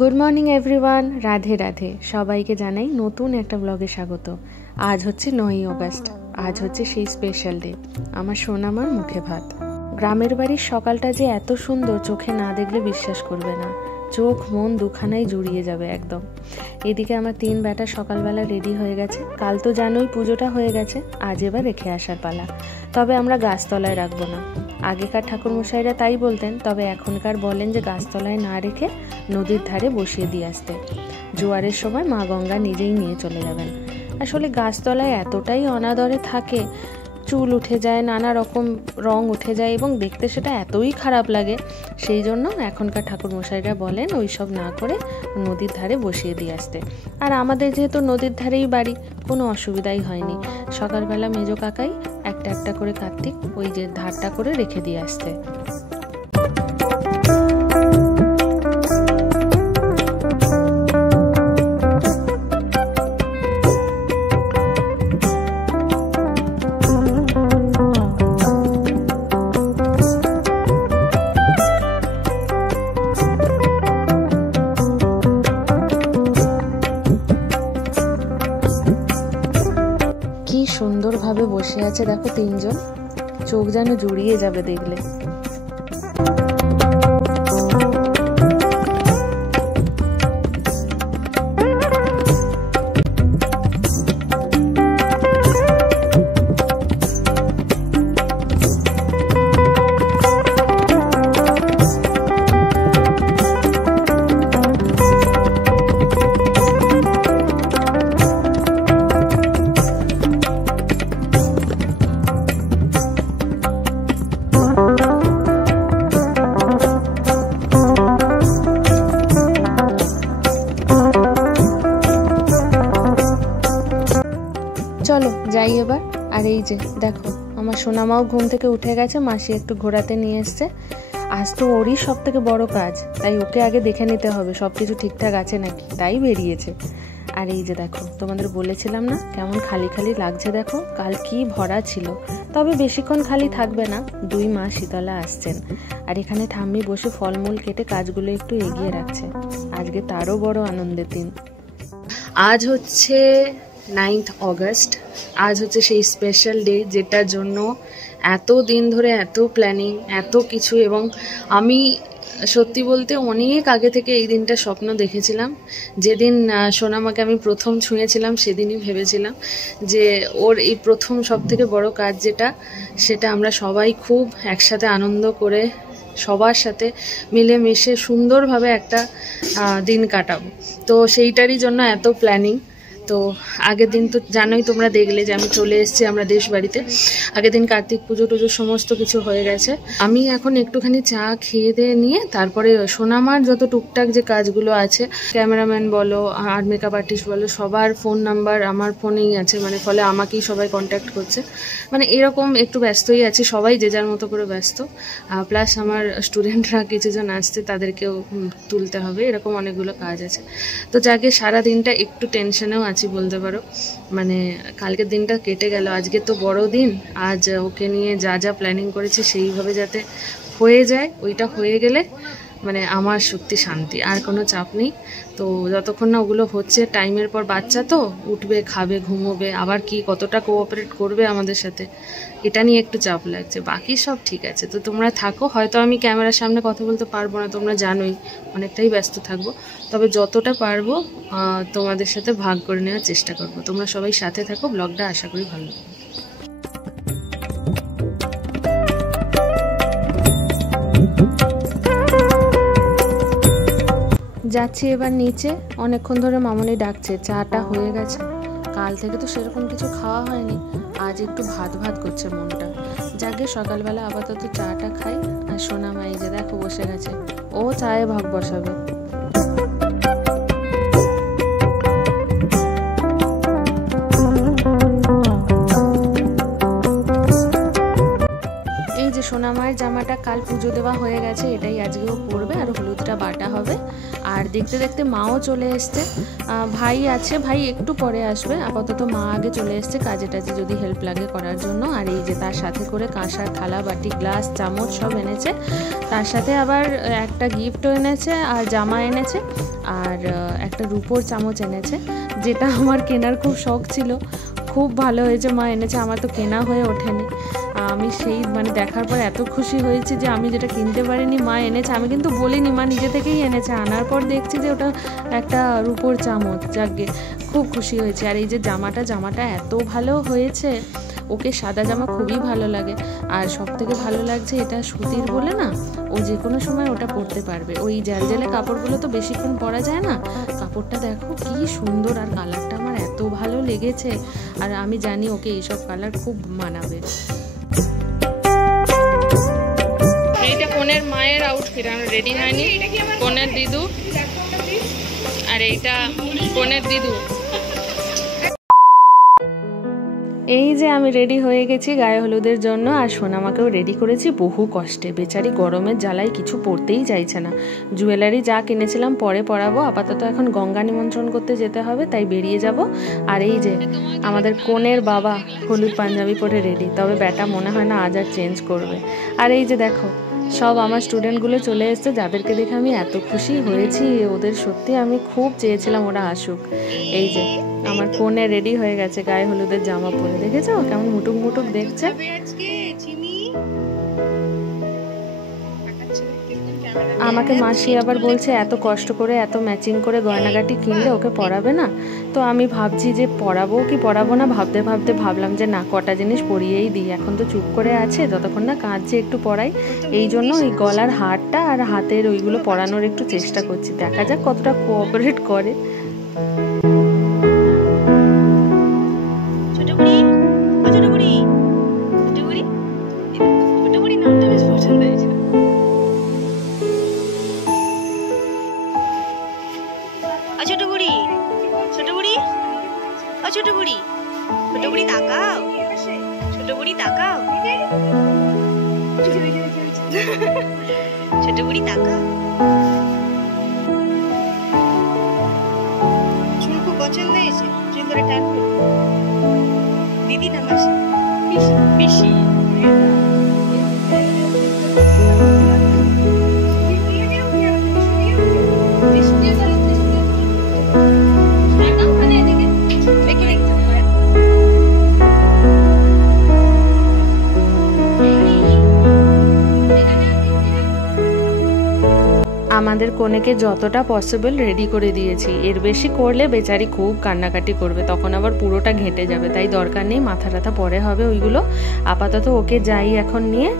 Good morning everyone, Radhe Radhe. সবাইকে জানাই নতুন একটা ব্লগে স্বাগত। আজ হচ্ছে 9ই অগস্ট। আজ হচ্ছে সেই স্পেশাল ডে, আমার সোনামার মুখে ভাত। গ্রামের বাড়ির সকালটা যে এত সুন্দর, চোখে না দেখলে বিশ্বাস করবে না। চোখ মন দুখানাই জুড়িয়ে যাবে একদম। এদিকে আমার 3 বেটা সকালবেলা রেডি হয়ে গেছে। কাল তো জানোই পুজোটা হয়ে গেছে, আজ এবার রেখে আসার পালা। তবে আমরা গাছতলায় রাখবো না। আগেকার ঠাকুরমশাইরা তাই বলতেন, তবে এখনকার বলেন যে গাছতলায় না রেখে নদীর ধারে বসিয়ে দিয়ে আসতে। জোয়ারের সময় মা গঙ্গা নিজেই নিয়ে চলে যাবেন। আসলে গাছতলায় এতটাই অনাদরে থাকে, চুল উঠে যায়, নানা রকম রং উঠে যায় এবং দেখতে সেটা এতই খারাপ লাগে। সেই জন্য এখনকার ঠাকুরমশাইরা বলেন ওই সব না করে নদীর ধারে বসিয়ে দিয়ে আসতে। আর আমাদের যেহেতু নদীর ধারেই বাড়ি, কোনো অসুবিধাই হয়নি। সকালবেলা মেজো কাকাই একটা একটা করে কার্তিক ওই যে ধারটা করে রেখে দিয়ে আসতে। সুন্দরভাবে বসে আছে দেখো 3 জন, চোখ যেন জুড়িয়ে যাবে দেখলে। চলো যাই এবার। আর এই যে দেখো আমার সোনামাও ঘুম থেকে উঠে গেছে, মাসি একটু ঘোরাতে নিয়ে এসছে। আজ তো ওরই সব থেকে বড় কাজ, তাই ওকে আগে দেখে নিতে হবে সবকিছু ঠিকঠাক আছে নাকি, তাই বেরিয়েছে। আর এই যে দেখো, তোমাদের বলেছিলাম না কেমন খালি খালি লাগছে, দেখো কাল কি ভরা ছিল। তবে বেশিক্ষণ খালি থাকবে না, 2 মা শীতলা আসছেন। আর এখানে ঠাম্মি বসে ফলমূল কেটে কাজগুলো একটু এগিয়ে রাখছে। আজকে তারও বড় আনন্দের দিন। আজ হচ্ছে 9th অগস্ট। আজ হচ্ছে সেই স্পেশাল ডে যেটার জন্য এত দিন ধরে এত প্ল্যানিং, এত কিছু। এবং আমি সত্যি বলতে অনেক আগে থেকে এই দিনটা স্বপ্ন দেখেছিলাম। যেদিন সোনামাকে আমি প্রথম ছুঁয়েছিলাম সেদিনই ভেবেছিলাম যে ওর এই প্রথম সব থেকে বড় কাজ যেটা, সেটা আমরা সবাই খুব একসাথে আনন্দ করে সবার সাথে মিলেমিশে সুন্দরভাবে একটা দিন কাটাবো। তো সেইটারই জন্য এত প্ল্যানিং। তো আগের দিন তো জানোই, তোমরা দেখলে যে আমি চলে এসেছি আমরা দেশ বাড়িতে। আগের দিন কার্তিক পুজো টুজো সমস্ত কিছু হয়ে গেছে। আমি এখন একটুখানি চা খেয়ে দিয়ে নিয়ে তারপরে সোনামার যত টুকটাক যে কাজগুলো আছে, ক্যামেরাম্যান বলো আর মেকআপ আর্টিস্ট বলো, সবার ফোন নাম্বার আমার ফোনেই আছে, মানে ফলে আমাকেই সবাই কন্ট্যাক্ট করছে। মানে এরকম একটু ব্যস্তই আছি, সবাই যে যার মতো করে ব্যস্ত। প্লাস আমার স্টুডেন্টরা কিছুজন আসছে, তাদেরকেও তুলতে হবে, এরকম অনেকগুলো কাজ আছে। তো যাকে সারা দিনটা একটু টেনশনেও আছি বলতে পারো। মানে কালকের দিনটা কেটে গেল, আজকে তো বড় দিন। আজ ওকে নিয়ে যা যা প্ল্যানিং করেছি সেইভাবে যাতে হয়ে যায়, ওইটা হয়ে গেলে মানে আমার সত্যি শান্তি, আর কোনো চাপ নেই। তো যতক্ষণ না ওগুলো হচ্ছে, টাইমের পর বাচ্চা তো উঠবে, খাবে, ঘুমোবে, আবার কি কতটা কোঅপারেট করবে আমাদের সাথে, এটা নিয়ে একটু চাপ লাগছে। বাকি সব ঠিক আছে। তো তোমরা থাকো, হয়তো আমি ক্যামেরার সামনে কথা বলতে পারবো না, তোমরা জানোই অনেকটাই ব্যস্ত থাকবো। তবে যতটা পারবো তোমাদের সাথে ভাগ করে নেওয়ার চেষ্টা করবো। তোমরা সবাই সাথে থাকো, ব্লগটা আশা করি ভালো লাগবে। যাচ্ছি এবার নিচে। অনেকক্ষণ ধরে মামনি ডাকছে, চাটা হয়ে গেছে। কাল থেকে তো সেরকম কিছু খাওয়া হয়নি, আজ একটু ভাত ভাত করছে মনটা। যাকে সকালবেলা আপাতত চাটা খাই। আর সোনামা এই যে দেখো বসে গেছে, ও চায়ে ভাগ বসাবে। এই যে সোনামায়ের জামাটা কাল পুজো দেওয়া হয়ে গেছে, এটাই আজকেও পরবে। আর হলুদ হলুদটা বাটা হবে। আর দেখতে দেখতে মাও চলে এসছে, ভাই আছে, ভাই একটু পরে আসবে, আপাতত মা আগে চলে এসছে কাজে টাজে যদি হেল্প লাগে করার জন্য। আর এই যে তার সাথে করে কাঁসার থালা বাটি গ্লাস চামচ সব এনেছে, তার সাথে আবার একটা গিফটও এনেছে আর জামা এনেছে আর একটা রূপোর চামচ এনেছে, যেটা আমার কেনার খুব শখ ছিল। খুব ভালো হয়েছে মা এনেছে, আমার তো কেনা হয়ে ওঠেনি। আমি সেই দেখার পর এত খুশি হয়েছি যে আমি যেটা কিনতে পারিনি মা এনেছে। আমি কিন্তু বলিনি, মা নিজে থেকেই এনেছে। আনার পর দেখছি যে ওটা একটা রূপোর চামচ। যাকে খুব খুশি হয়েছে। আর এই যে জামাটা এত ভালো হয়েছে, ওকে সাদা জামা খুবই ভালো লাগে। আর সব থেকে ভালো লাগছে এটা সুতির বলে না, ও যে কোনো সময় ওটা পরতে পারবে। ওই জ্যালজ্যালে কাপড়গুলো তো বেশিক্ষণ পরা যায় না। কাপড়টা দেখো কি সুন্দর, আর কালারটা আমার এত ভালো লেগেছে। আর আমি জানি ওকে এইসব কালার খুব মানাবে। এইটা কনের মায়ের আউটফিট, আমরা রেডি হয়নি, কনের দিদু। আর এইটা কনের দিদু। এই যে আমি রেডি হয়ে গেছি গায়ে হলুদের জন্য, আর সোনামাকেও রেডি করেছি বহু কষ্টে। বেচারি গরমের জ্বালায় কিছু পরতেই চাইছে না। জুয়েলারি যা কিনেছিলাম পরে পরাবো, আপাতত এখন গঙ্গা নিমন্ত্রণ করতে যেতে হবে, তাই বেরিয়ে যাব। আর এই যে আমাদের কনের বাবা হলুদ পাঞ্জাবি পরে রেডি, তবে ব্যাটা মনে হয় না আজ আর চেঞ্জ করবে। আর এই যে দেখো সব আমার স্টুডেন্টগুলো চলে এসছে, যাদেরকে দেখে আমি এত খুশি হয়েছি। ওদের সত্যি আমি খুব চেয়েছিলাম ওরা আসুক। এই যে আমার কনে রেডি হয়ে গেছে গায়ে হলুদের জামা পরে, দেখেছো কেমন মুটুক মুটুক দেখছে। আমাকে মাসি আবার বলছে এত কষ্ট করে এত ম্যাচিং করে গয়নাগাটি কিনলে ওকে পরাবে না। তো আমি ভাবছি যে পরাবো কি পরাবো না, ভাবতে ভাবতে ভাবলাম যে না, কটা জিনিস পরিয়েই দিই। এখন তো চুপ করে আছে, যতক্ষণ না কাঁদছে একটু পরাই। এই জন্য ওই গলার হারটা আর হাতের ওইগুলো পরানোর একটু চেষ্টা করছি, দেখা যাক কতটা কোঅপারেট করে। ছোট বুড়ি তাকাও, চুল খুব পছন্দ হয়েছে, চুল ধরে টানবো। দিদি না মাসি? পিসি। আমাদের কনেকে যতটা পসিবল রেডি করে দিয়েছি, এর বেশি করলে বেচারি খুব কান্নাকাটি করবে, তখন আবার পুরোটা ঘেঁটে যাবে। তাই দরকার নেই, মাথা টাথা পরে হবে ওইগুলো। আপাতত ওকে যাই এখন নিয়ে।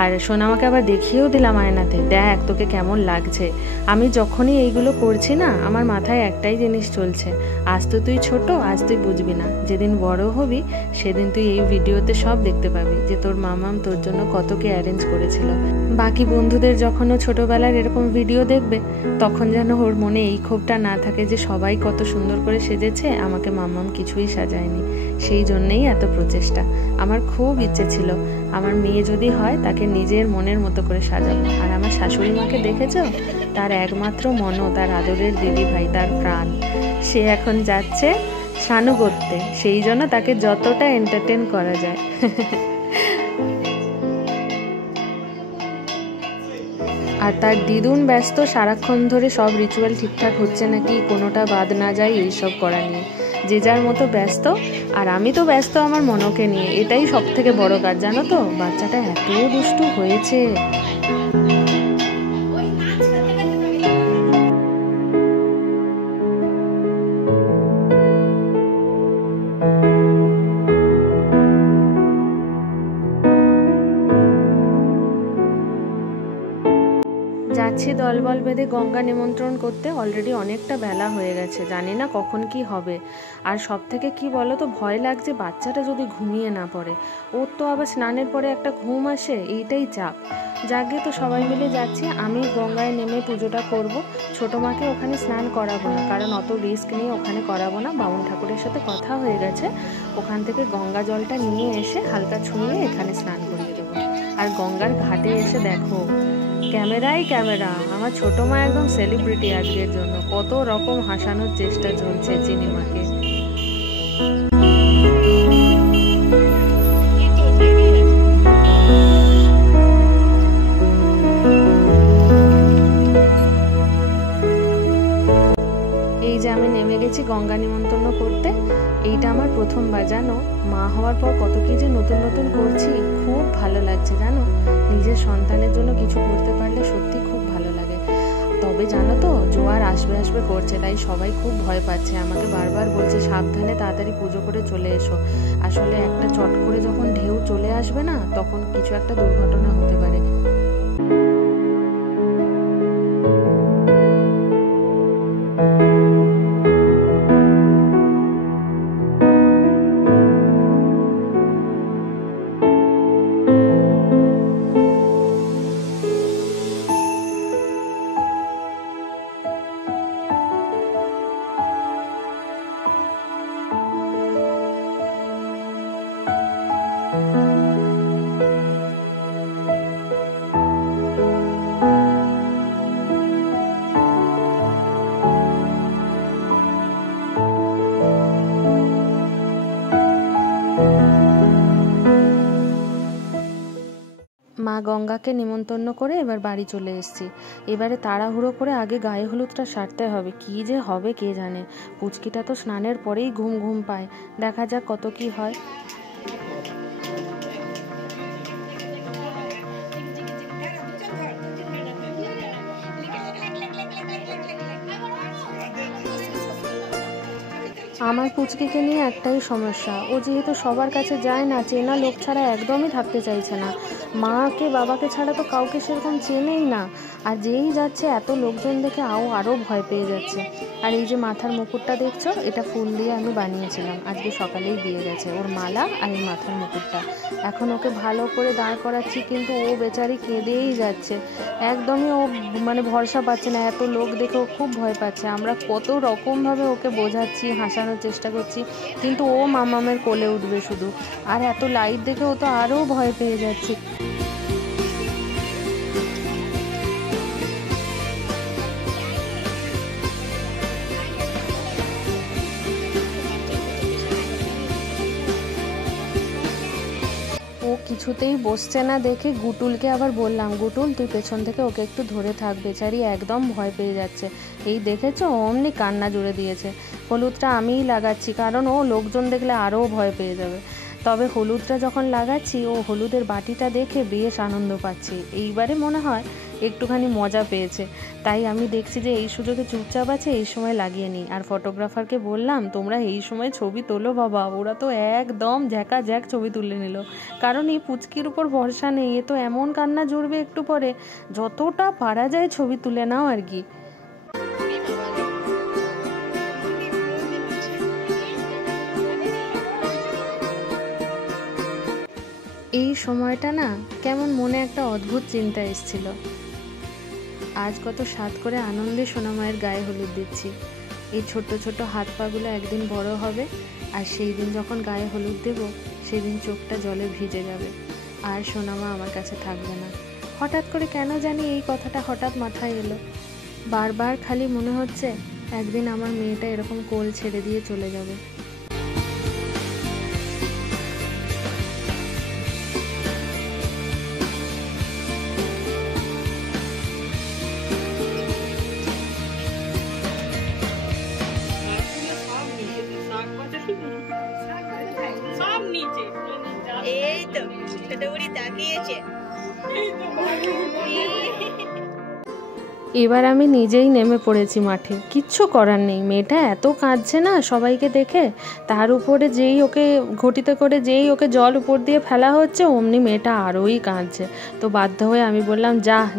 আর সোনামাকে আবার দেখিয়েও দিলাম আয়নাতে, দেখ তোকে কেমন লাগছে। আমি যখনই এইগুলো করছি না, আমার মাথায় একটাই জিনিস চলছে, আজ তো তুই ছোট, আজ তুই বুঝবি না, যেদিন বড় হবি সেদিন তুই এই ভিডিওতে সব দেখতে পাবি যে তোর মামাম তোর জন্য কত কি অ্যারেঞ্জ করেছিল। বাকি বন্ধুদের যখন ও ছোটবেলার এরকম ভিডিও দেখবে, তখন যেন ওর মনে এই ক্ষোভটা না থাকে যে সবাই কত সুন্দর করে সেজেছে, আমাকে মাম্মাম কিছুই সাজায়নি। সেই জন্যেই এত প্রচেষ্টা। আমার খুব ইচ্ছে ছিল আমার মেয়ে যদি হয় তাকে নিজের মনের মতো করে সাজাবো। আর আমার শাশুড়ি মাকে দেখেছ, তার একমাত্র মনও তার আদরের দিদি ভাই, তার প্রাণ। সে এখন যাচ্ছে শানু করতে, সেই জন্য তাকে যতটা এন্টারটেন করা যায়। আর তার দিদুন ব্যস্ত সারাক্ষণ ধরে সব রিচুয়াল ঠিকঠাক হচ্ছে নাকি, কোনোটা বাদ না যায় এইসব করা নিয়ে। যে যার মতো ব্যস্ত, আর আমি তো ব্যস্ত আমার মনকে নিয়ে। এটাই সব থেকে বড় কাজ, জানো তো। বাচ্চাটা এত দুষ্টু হয়েছে। যাচ্ছি দলবল বেঁধে গঙ্গা নিমন্ত্রণ করতে। অলরেডি অনেকটা বেলা হয়ে গেছে, জানি না কখন কি হবে। আর সব থেকে কি বলো তো, ভয় লাগছে বাচ্চাটা যদি ঘুমিয়ে না পড়ে। ওর তো আবার স্নানের পরে একটা ঘুম আসে, এইটাই চাপ। যাকে তো সবাই মিলে যাচ্ছি। আমি গঙ্গায় নেমে পুজোটা করব। ছোটো মাকে ওখানে স্নান করাবো না, কারণ অত রিস্ক নিয়ে ওখানে করাবো না। বামুন ঠাকুরের সাথে কথা হয়ে গেছে, ওখান থেকে গঙ্গা জলটা নিয়ে এসে হালকা ছুঁয়ে এখানে স্নান করিয়ে দেবো। আর গঙ্গার ঘাটে এসে দেখো ক্যামেরাই ক্যামেরা। আমার ছোট মা একদম সেলিব্রিটি আজকের জন্য। কত রকম হাসানোর চেষ্টা চলছে চিনিমাকে। এই যে আমি নেমে গেছি গঙ্গা নিমন্ত্রণ করতে। এইটা আমার প্রথমবার, জানো। মা হওয়ার পর কত কি যে নতুন নতুন করছি, খুব ভালো লাগছে জানো। নিজের সন্তানের জন্য কিছু করতে পারলে সত্যি খুব ভালো লাগে। তবে জানো তো, জোয়ার আসবে আসবে করছে, তাই সবাই খুব ভয় পাচ্ছে। আমাকে বারবার বলছে সাবধানে তাড়াতাড়ি পুজো করে চলে এসো। আসলে একটা চট করে যখন ঢেউ চলে আসবে না, তখন কিছু একটা দুর্ঘটনা হতে পারে। মা গঙ্গাকে নিমন্ত্রণ করে এবার বাড়ি চলে এসেছি। এবারে তাড়াহুড়ো করে আগে গায়ে হলুদটা সারতে হবে। কি যে হবে কে জানে। পুচকিটা তো স্নানের পরেই ঘুম ঘুম পায়। দেখা যাক কত কি হয়। আমার পুচকিকে নিয়ে একটাই সমস্যা, ও যেহেতু সবার কাছে যায় না, চেনা লোক ছাড়া একদমই থাকতে চাইছে না। মাকে বাবাকে ছাড়া তো কাউকে সেরকম চেনেই না। আর যেই যাচ্ছে এত লোকজন দেখে আরও ভয় পেয়ে যাচ্ছে। আর এই যে মাথার মুকুটটা দেখছো, এটা ফুল দিয়ে আমি বানিয়েছিলাম, আজকে সকালেই দিয়ে গেছে। ওর মালা আর এই মাথার মুকুটটা। এখন ওকে ভালো করে দাঁড় করাচ্ছি, কিন্তু ও বেচারি কেঁদেই যাচ্ছে। একদমই ও ভরসা পাচ্ছে না। এত লোক দেখে ও খুব ভয় পাচ্ছে। আমরা কত রকমভাবে ওকে বোঝাচ্ছি, হাসানোর চেষ্টা করছি, কিন্তু ও মামামের কোলে উঠবে শুধু। আর এত লাইট দেখে ও তো আরও ভয় পেয়ে যাচ্ছে। ও কিছুতেই বসছে না দেখে গুটুলকে আবার বললাম, গুটুল তুই পেছন থেকে ওকে একটু ধরে থাক, বেচারি একদম ভয় পেয়ে যাচ্ছে। এই দেখেছো, অমনি কান্না জুড়ে দিয়েছে। হলুদটা আমিই লাগাচ্ছি, কারণ ও লোকজন দেখলে আরও ভয় পেয়ে যাবে। তবে হলুদটা যখন লাগাচ্ছি, ও হলুদের বাটিটা দেখে বেশ আনন্দ পাচ্ছে। এইবারে মনে হয় একটুখানি মজা পেয়েছে। তাই আমি দেখছি যে এই সুযোগে চুপচাপ আছে, এই সময় লাগিয়ে নিই। আর ফটোগ্রাফারকে বললাম, তোমরা এই সময় ছবি তোলো বাবা। ওরা তো একদম ঝ্যাঁক ছবি তুলে নিল। কারণ এই পুচকির উপর ভরসা নেই, এ তো এমন কান্না জুড়বে একটু পরে। যতটা পারা যায় ছবি তুলে নাও আর কি। এই সময়টা না কেমন মনে একটা অদ্ভুত চিন্তা এসেছিল। আজ কত সাত করে আনন্দে সোনামায়ের গায়ে হলুদ দিচ্ছি। এই ছোট ছোট হাত পাগুলো একদিন বড় হবে, আর সেই দিন যখন গায়ে হলুদ দেব, সেদিন চোখটা জলে ভিজে যাবে, আর সোনামা আমার কাছে থাকবে না। হঠাৎ করে কেন জানি এই কথাটা হঠাৎ মাথায় এলো। বারবার খালি মনে হচ্ছে একদিন আমার মেয়েটা এরকম কোল ছেড়ে দিয়ে চলে যাবে। এই তো দৌড়ি তাকিয়েছে। এবার আমি নিজেই নেমে পড়েছি মাঠে। কিচ্ছু করার নেই, মেয়েটা এত কাঁদছে না সবাইকে দেখে। তার উপরে যেই ওকে ঘটিতে করে যেই ওকে জল উপর দিয়ে ফেলা হচ্ছে, অমনি মেয়েটা আরোই কাঁদছে। তো বাধ্য হয়ে আমি বললাম,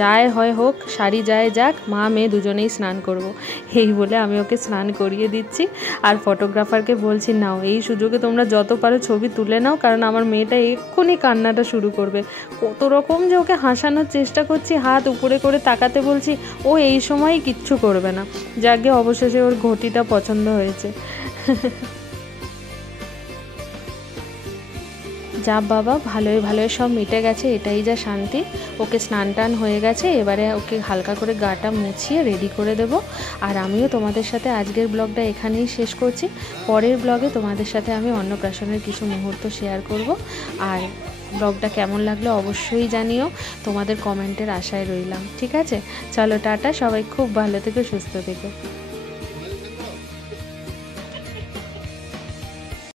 যায় হয় হোক, শাড়ি যায় যাক, মা মেয়ে দুজনেই স্নান করব। এই বলে আমি ওকে স্নান করিয়ে দিচ্ছি। আর ফটোগ্রাফারকে বলছি, নাও এই সুযোগে তোমরা যত পারো ছবি তুলে নাও, কারণ আমার মেয়েটা এক্ষুনি কান্নাটা শুরু করবে। কত রকম যে ওকে হাসানোর চেষ্টা করছি, হাত উপরে করে তাকাতে বলছি, ও এই সময় কিচ্ছু করবে না। যাকে অবশেষে ওর ঘটিটা পছন্দ হয়েছে। যা বাবা, ভালোই ভালোই সব মিটে গেছে, এটাই যা শান্তি। ওকে স্নান টান হয়ে গেছে, এবারে ওকে হালকা করে গাটা মুছিয়ে রেডি করে দেব। আর আমিও তোমাদের সাথে আজকের ব্লগটা এখানেই শেষ করছি। পরের ব্লগে তোমাদের সাথে আমি অন্নপ্রাশনের কিছু মুহূর্ত শেয়ার করব। আর ব্লগটা কেমন লাগলো অবশ্যই জানিও, তোমাদের কমেন্টের আশায় রইলাম। ঠিক আছে, চলো টাটা, সবাই খুব ভালো থেকো, সুস্থ থেকো।